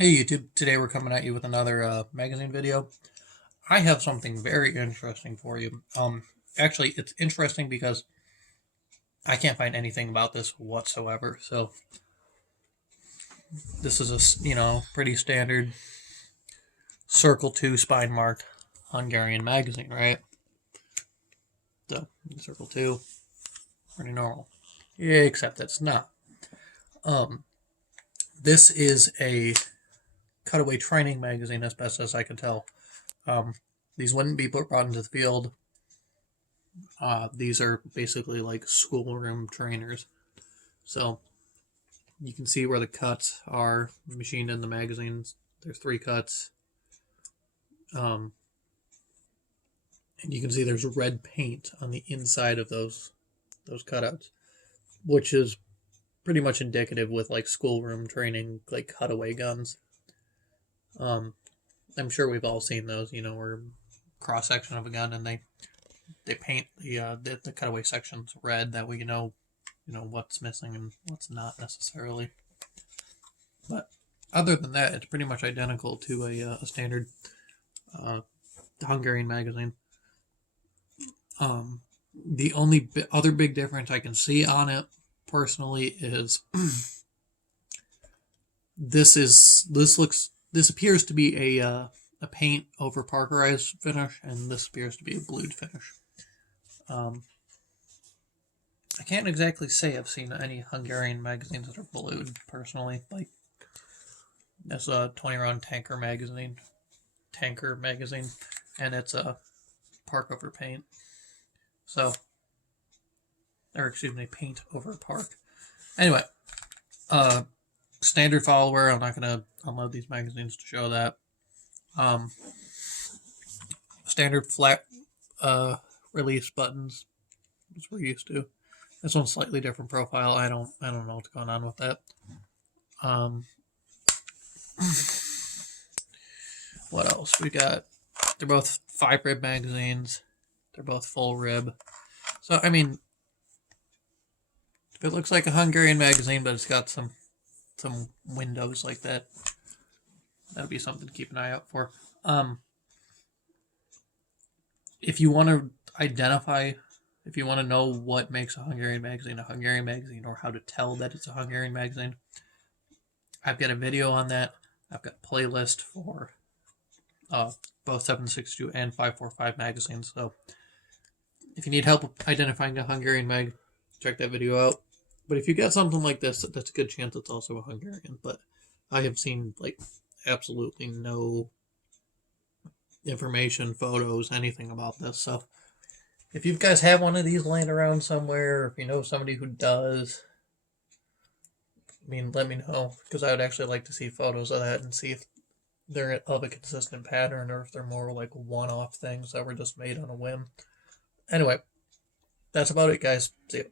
Hey YouTube, today we're coming at you with another magazine video. I have something very interesting for you. Actually, it's interesting because I can't find anything about this whatsoever. So this is pretty standard Circle 2 spine mark Hungarian magazine, right? So Circle 2, pretty normal. Yeah, except it's not. Um, this is a cutaway training magazine, as best as I can tell. Um, these wouldn't be brought into the field. These are basically like schoolroom trainers. So you can see where the cuts are machined in the magazines. There's three cuts. Um, and you can see there's red paint on the inside of those cutouts, which is pretty much indicative with like schoolroom training, like cutaway guns. Um, I'm sure we've all seen those, where cross section of a gun and they paint the cutaway sections red. That way you know what's missing and what's not necessarily. But other than that, it's pretty much identical to a standard uh, Hungarian magazine. The only other big difference I can see on it personally is this appears to be a paint over parkerized finish, and this appears to be a blued finish. Um, I can't exactly say I've seen any Hungarian magazines that are blued personally. Like this 20 round tanker magazine, and it's a park over paint. So, or excuse me, paint over park. Anyway, uh, standard follower. I'm not gonna unload these magazines to show that. Um, Standard flat uh release buttons, as we're used to. This one's slightly different profile. I don't know what's going on with that. Um, what else we got? They're both 5 rib magazines. They're both full rib. So I mean, it looks like a Hungarian magazine, but it's got some windows like that. That'd be something to keep an eye out for. Um, if you want to identify, if you want to know what makes a Hungarian magazine, or how to tell that it's a Hungarian magazine, I've got a video on that. I've got a playlist for both 762 and 545 magazines. So if you need help identifying a Hungarian mag, check that video out. But if you get something like this, that's a good chance it's also a Hungarian. But I have seen like absolutely no information, photos, anything about this. So if you guys have one of these laying around somewhere, or if you know somebody who does, I mean, let me know, because I would actually like to see photos of that and see if they're of a consistent pattern or if they're more like one-off things that were just made on a whim. Anyway, that's about it, guys. See ya.